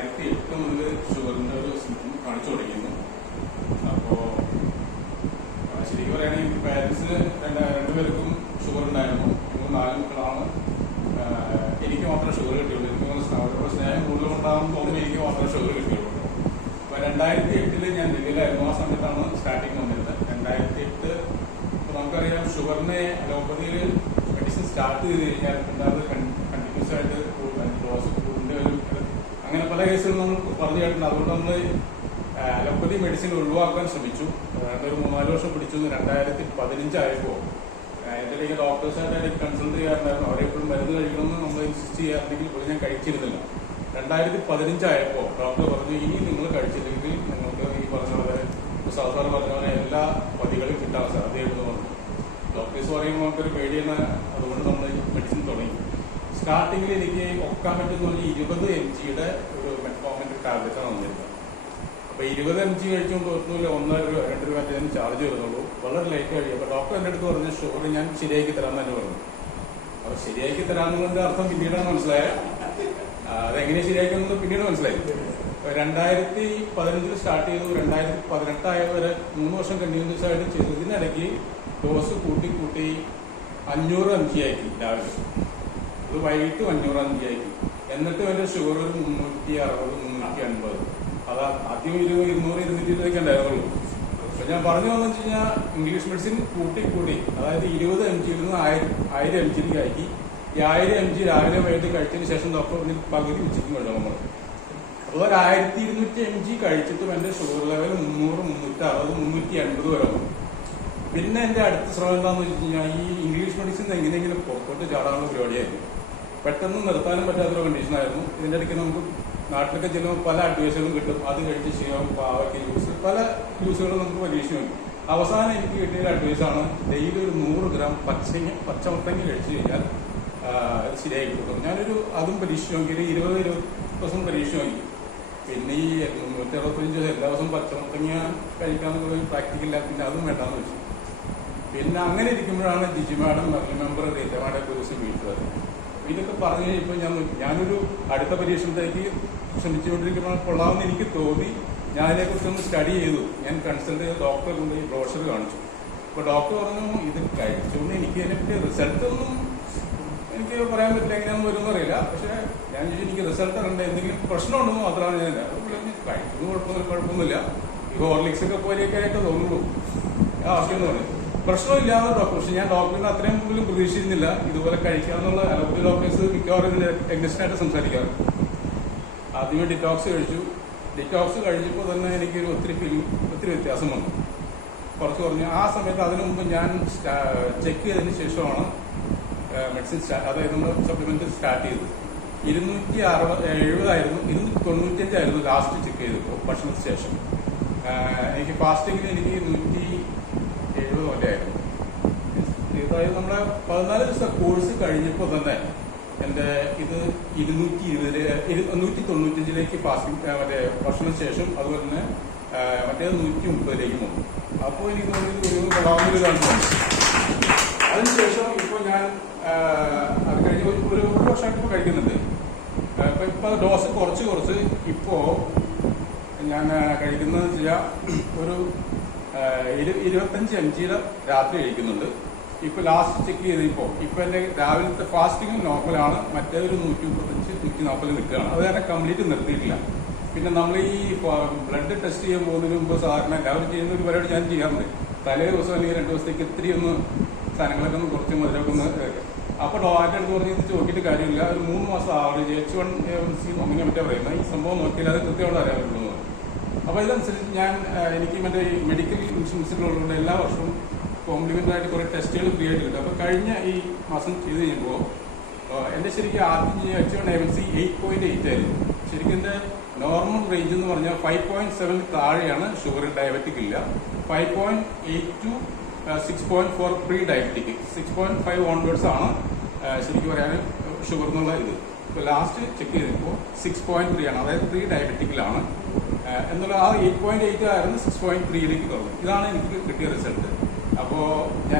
രണ്ടായിരത്തി എട്ട് മുതൽ ഷുഗറിന്റെ ഒരു സിംറ്റം കാണിച്ചു തുടങ്ങിയിരുന്നു. അപ്പോ ശരിക്കും പറയുകയാണെങ്കിൽ പാരന്റ്സിന് രണ്ട് രണ്ടുപേർക്കും ഷുഗർ ഉണ്ടായിരുന്നു. മൂന്ന് നാല് മക്കളാണ്. എനിക്ക് മാത്രമേ ഷുഗർ കിട്ടിയുള്ളൂ. എനിക്ക് അവരുടെ സ്നേഹം- അവരോട് സ്നേഹം തോന്നുന്നു എനിക്ക് മാത്രമേ ഷുഗർ കിട്ടിയുള്ളൂ. അപ്പൊ രണ്ടായിരത്തി എട്ടിൽ ഞാൻ ഡൽഹിയിലായിരുന്നു ആ സമയത്താണ് സ്റ്റാർട്ടിങ് വന്നിരുന്നത്. രണ്ടായിരത്തി എട്ട് നമുക്കറിയാം ഷുഗറിനെ അലോപ്പതിയിൽ മെഡിസിൻ സ്റ്റാർട്ട് ചെയ്ത് കഴിഞ്ഞാൽ പിന്നെ അത് കണ്ടിന്യൂസ് ആയിട്ട് ഡോസ് കൂടേണ്ടി വരും അങ്ങനെ പല കേസുകളും നമ്മൾ പറഞ്ഞു കേട്ടിട്ടുണ്ട് അതുകൊണ്ട് നമ്മൾ അലോപ്പതി മെഡിസിൻ ഒഴിവാക്കാൻ ശ്രമിച്ചു. ഏതാണ്ട് ഒരു മൂന്നാൽ വർഷം പിടിച്ചു. രണ്ടായിരത്തി പതിനഞ്ചായപ്പോൾ ഇതിലേക്ക് ഡോക്ടേഴ്സായിട്ട് ഡോക്ടേഴ്സായിട്ട് കൺസൾട്ട് ചെയ്യാറുണ്ടായിരുന്നു. അവരെ എപ്പോഴും മരുന്ന് കഴിക്കണമെന്ന് നമ്മൾ ഇൻസിസ്റ്റ് ചെയ്യാറുണ്ടെങ്കിൽ പോലും ഞാൻ കഴിച്ചിരുന്നില്ല. രണ്ടായിരത്തി പതിനഞ്ചായപ്പോൾ ഡോക്ടർ പറഞ്ഞു ഇനി നിങ്ങൾ കഴിച്ചില്ലെങ്കിൽ നിങ്ങൾക്ക് ഈ പറഞ്ഞ പോലെ സാധാരണ പറഞ്ഞ പോലെ എല്ലാ പതികളും കിട്ടാൻ സാധ്യതയുണ്ടെന്ന് പറഞ്ഞു. ഡോക്ടേഴ്സ് പറയുമ്പോൾ നമുക്കൊരു പേടിയെന്ന് അതുകൊണ്ട് നമ്മൾ സ്റ്റാർട്ടിങ്ങിൽ എനിക്ക് ഒക്കാൻ പറ്റുന്ന പറഞ്ഞാൽ ഇരുപത് എം ജിയുടെ ഒരു മെറ്റ്ഫോമിന്റെ ടാബ്ലറ്റ് ആണ് വന്നിരുന്നത്. അപ്പൊ ഇരുപത് എം ജി കഴിച്ചുകൊണ്ട് ഒന്നുമില്ല ഒന്നര രണ്ട് രൂപ മറ്റേ ചാർജ് വരുന്നുള്ളൂ. വളരെ ലേറ്റ് കഴിയും അപ്പൊ ഡോക്ടർ എന്റെ അടുത്ത് പറഞ്ഞ ഷുഗർ ഞാൻ ശരിയാക്കി തരാൻ തന്നെ പറഞ്ഞു അപ്പൊ ശരിയാക്കി തരാന്നുള്ളതിന്റെ അർത്ഥം പിന്നീടാണ് മനസ്സിലായത്. അതെങ്ങനെ ശരിയാക്കുന്നത് പിന്നീട് മനസ്സിലായി. രണ്ടായിരത്തി പതിനഞ്ചിൽ സ്റ്റാർട്ട് ചെയ്തു. രണ്ടായിരത്തി പതിനെട്ടായ വരെ മൂന്ന് വർഷം കണ്ടിന്യൂസ് ആയിട്ട് ചെയ്തു. ഇതിനിടയ്ക്ക് ഡോസ് കൂട്ടി കൂട്ടി അഞ്ഞൂറ് എം ജി ആക്കി രാവിലെ. അത് വൈകിട്ട് അഞ്ഞൂറാം തീയതി ആയിരിക്കും. എന്നിട്ട് എന്റെ ഷുഗർ ഒരു മുന്നൂറ്റി അറുപത് മുന്നൂറ്റി അൻപത്. അതാ ആദ്യം ഇരുപത് ഇരുന്നൂറ് ഇരുന്നൂറ്റി ഇരുപതൊക്കെ ഉണ്ടായിരുന്നുള്ളൂ. അപ്പൊ ഞാൻ പറഞ്ഞു വന്നു കഴിഞ്ഞാൽ ഇംഗ്ലീഷ് മെഡിസിൻ കൂട്ടി കൂട്ടി. അതായത് ഇരുപത് എം ജിയിൽ നിന്ന് ആയിരം ആയിരം എം ജിയിലേക്ക് ആക്കി ഈ ആയിരം എം ജി രാവിലെ വൈകിട്ട് കഴിച്ചതിന് ശേഷം ഡോക്ടർ പകുതി ഉച്ചയ്ക്കും വേണം നമ്മൾ അപ്പോൾ ഒരു ആയിരത്തി ഇരുന്നൂറ്റി എം ജി കഴിച്ചിട്ടും എന്റെ ഷുഗർ ലെവൽ മുന്നൂറ് മുന്നൂറ്റി അറുപത് മുന്നൂറ്റി അൻപത് വരെ വന്നു. പിന്നെ എന്റെ അടുത്ത ശ്രമം എന്താണെന്ന് വെച്ച് കഴിഞ്ഞാൽ ഈ ഇംഗ്ലീഷ് മെഡിസിൻ എങ്ങനെയെങ്കിലും പുറത്തോട്ട് ചാടാനുള്ള പരിപാടിയായിരുന്നു. പെട്ടെന്ന് നിർത്താനും പറ്റാത്തൊരു കണ്ടീഷനായിരുന്നു ഇതിന്റെ ഇടയ്ക്ക് നമുക്ക് നാട്ടിലൊക്കെ ചെല്ലുമ്പോൾ പല അഡ്വൈസുകളും കിട്ടും. അത് കഴിച്ച് ചെയ്യാം പാവയ്ക്ക് യൂസ് പല യൂസുകളും നമുക്ക് പരീക്ഷ വരും അവസാനം എനിക്ക് കിട്ടിയ അഡ്വൈസാണ് ഡെയിലി ഒരു നൂറ് ഗ്രാം പച്ചങ്ങ പച്ചമുട്ടങ്ങി കഴിച്ചു കഴിഞ്ഞാൽ ശരിയായി കൊടുക്കും ഞാനൊരു അതും പരീക്ഷിച്ചു നോക്കി. ഒരു ഇരുപത് ഇരുപത് ദിവസം പരീക്ഷ നോക്കി. പിന്നെ ഈ മുന്നൂറ്റി അറുപത്തഞ്ച് ദിവസം എല്ലാ ദിവസവും പച്ചമുട്ടങ്ങ ഒരു പ്രാക്ടിക്കൽ പിന്നെ അതും വേണ്ടാന്ന് വെച്ചു. പിന്നെ അങ്ങനെ ഇരിക്കുമ്പോഴാണ് ജിജി മാഡം മെമ്പർ റീറ്റ ഒരു ദിവസം വീട്ടിൽ ഇതൊക്കെ പറഞ്ഞു കഴിഞ്ഞപ്പോൾ ഞാൻ ഞാനൊരു അടുത്ത പരീക്ഷണത്തേക്ക് ശ്രമിച്ചുകൊണ്ടിരിക്കുമ്പോൾ കൊള്ളാമെന്ന് എനിക്ക് തോന്നി. ഞാൻ അതിനെക്കുറിച്ചൊന്ന് സ്റ്റഡി ചെയ്തു. ഞാൻ കൺസൾട്ട് ചെയ്ത ഡോക്ടറെ കൊണ്ട് ഈ ബ്രോഷർ കാണിച്ചു. അപ്പോൾ ഡോക്ടർ പറഞ്ഞു ഇത് കഴിച്ചുകൊണ്ട് എനിക്ക് അതിനെപ്പറ്റി റിസൾട്ട് ഒന്നും എനിക്ക് പറയാൻ പറ്റില്ല എങ്ങനെയാണെന്ന് വരുമെന്ന് അറിയില്ല. പക്ഷേ ഞാൻ ചോദിച്ചു എനിക്ക് റിസൾട്ട് ഉണ്ട് എന്തെങ്കിലും പ്രശ്നമുണ്ടെന്ന് മാത്രമാണ് ഞാൻ കഴിക്കുന്നത് കുഴപ്പമൊന്നും കുഴപ്പമൊന്നുമില്ല. ഈ ഹോർലിക്സ് ഒക്കെ പോലെയൊക്കെ ആയിട്ട് തോന്നുള്ളൂ. ആ എന്ന് പറഞ്ഞു. പ്രശ്നമില്ലാന്ന് ഡോക്ടർ പക്ഷെ ഞാൻ ഡോക്ടറിന് അത്രയും പോലും പ്രതീക്ഷിച്ചിരുന്നില്ല. ഇതുപോലെ കഴിക്കാന്നുള്ള അലോപ്പതി ഡോക്ടേഴ്സ് മിക്കവാറും ഇതിന്റെ എഗ്നസ്റ്റായിട്ട് സംസാരിക്കാറ്. ആദ്യമേ ഡിറ്റോക്സ് കഴിച്ചു. ഡിറ്റോക്സ് കഴിച്ചപ്പോൾ തന്നെ എനിക്ക് ഒത്തിരി ഫീലിംഗ് ഒത്തിരി വ്യത്യാസം വന്നു. കുറച്ച് കുറഞ്ഞു. ആ സമയത്ത് അതിനു മുമ്പ് ഞാൻ ചെക്ക് ചെയ്തതിന് ശേഷമാണ് മെഡിസിൻ അതായത് നമ്മൾ സപ്ലിമെന്റ് സ്റ്റാർട്ട് ചെയ്തത്. ഇരുന്നൂറ്റി അറുപത് എഴുപതായിരുന്നു. ഇരുന്നൂറ്റി തൊണ്ണൂറ്റഞ്ചായിരുന്നു ലാസ്റ്റ് ചെക്ക് ചെയ്തപ്പോൾ ഭക്ഷണത്തിന് ശേഷം. എനിക്ക് ഫാസ്റ്റിങ്ങിന് എനിക്ക് നൂറ്റി പോലെയായിരുന്നു അതായത് നമ്മുടെ പതിനാല് ദിവസത്തെ കോഴ്സ് കഴിഞ്ഞപ്പോൾ തന്നെ എന്റെ ഇത് ഇരുന്നൂറ്റി ഇരുപത് ഇരു- നൂറ്റി തൊണ്ണൂറ്റഞ്ചിലേക്ക് പാസിംഗ് മറ്റേ ഭക്ഷണ ശേഷം അതുപോലെ തന്നെ മറ്റേ നൂറ്റി മുപ്പതിലേക്ക് പോകും. അപ്പോൾ എനിക്ക് തോന്നിയത് ഒരു കൊള്ളാവുന്നൊരു കാണുന്നു അതിനുശേഷം ഇപ്പോൾ ഞാൻ അത് കഴിഞ്ഞ് ഒരു ഒരു വർഷമായിട്ട് ഇപ്പോൾ കഴിക്കുന്നുണ്ട്. ഇപ്പം ഇപ്പൊ ഇപ്പൊ ഡോസ് കുറച്ച് കുറച്ച് ഇപ്പോൾ ഞാൻ കഴിക്കുന്നത് വെച്ചാൽ ഒരു ഇരുപത്തഞ്ച് എം ജിയിൽ രാത്രി കഴിക്കുന്നുണ്ട്. ഇപ്പൊ ലാസ്റ്റ് ചെക്ക് ചെയ്തപ്പോൾ ഇപ്പൊ എന്റെ രാവിലത്തെ ഫാസ്റ്റിംഗ് നോർമലാണ് ഒരു നൂറ്റി മുപ്പത്തഞ്ച് നൂറ്റി നാൽപ്പത് നിൽക്കുകയാണ്. അത് കാരണം കംപ്ലീറ്റ് നിർത്തിയിട്ടില്ല. പിന്നെ നമ്മൾ ഈ ബ്ലഡ് ടെസ്റ്റ് ചെയ്യാൻ പോകുന്നതിന് മുമ്പ് സാധാരണ എല്ലാവരും ചെയ്യുന്ന ഒരു പരിപാടി ഞാൻ ചെയ്യാറുണ്ട്. തലേ ദിവസം അല്ലെങ്കിൽ രണ്ട് ദിവസത്തേക്ക് ഇത്തിരി ഒന്ന് സാധനങ്ങളൊക്കെ ഒന്ന് കുറച്ച് മുതലൊക്കെ ഒന്ന് ഇതാക്കുക. അപ്പൊ ഡോക്ടറെ അടുത്ത് പറഞ്ഞ് ഇത് നോക്കിയിട്ട് കാര്യമില്ല. ഒരു മൂന്ന് മാസം ആവറേജ് എച്ച് വൺ സി അങ്ങനെ മറ്റേ പറയുന്നത്. ഈ സംഭവം നോക്കിയില്ല അത് കൃത്യമായിട്ട് അറിയാൻ പറ്റുള്ളൂ എന്ന് പറഞ്ഞു. അപ്പൊ ഇതനുസരിച്ച് ഞാൻ എനിക്ക് മറ്റേ ഈ മെഡിക്കൽ ഇൻഷുറൻസുകളുള്ളതുകൊണ്ട് എല്ലാ വർഷവും കോംപ്ലിമെന്റ് ആയിട്ട് കുറെ ടെസ്റ്റുകൾ ഫ്രീ ആയിട്ട് കിട്ടും അപ്പൊ കഴിഞ്ഞ ഈ മാസം ചെയ്ത് കഴിയുമ്പോൾ എന്റെ ശരിക്കും ആദ്യം H one M C eight point eight ആയിരുന്നു. ശരിക്കും എന്റെ നോർമൽ റേഞ്ച് എന്ന് പറഞ്ഞാൽ ഫൈവ് പോയിന്റ് സെവൻ താഴെയാണ് ഷുഗർ ഡയബറ്റിക് ഇല്ല. Five point eight to six point four pre diabetic six point five onwards ആണ് ശരിക്കും പറയാൻ ഷുഗർ എന്നുള്ള ഇത്. ഇപ്പൊ ലാസ്റ്റ് ചെക്ക് ചെയ്തപ്പോൾ സിക്സ് പോയിന്റ് ത്രീ ആണ്. അതായത് പ്രീ ഡയബറ്റിക്കിലാണ് എന്നുള്ള ആ എയ്റ്റ് പോയിന്റ് എയ്റ്റ് ആയിരുന്നു സിക്സ് പോയിന്റ് ത്രീയിലേക്ക് കുറഞ്ഞു ഇതാണ് എനിക്ക് കിട്ടിയ റിസൾട്ട് അപ്പോൾ ഞാൻ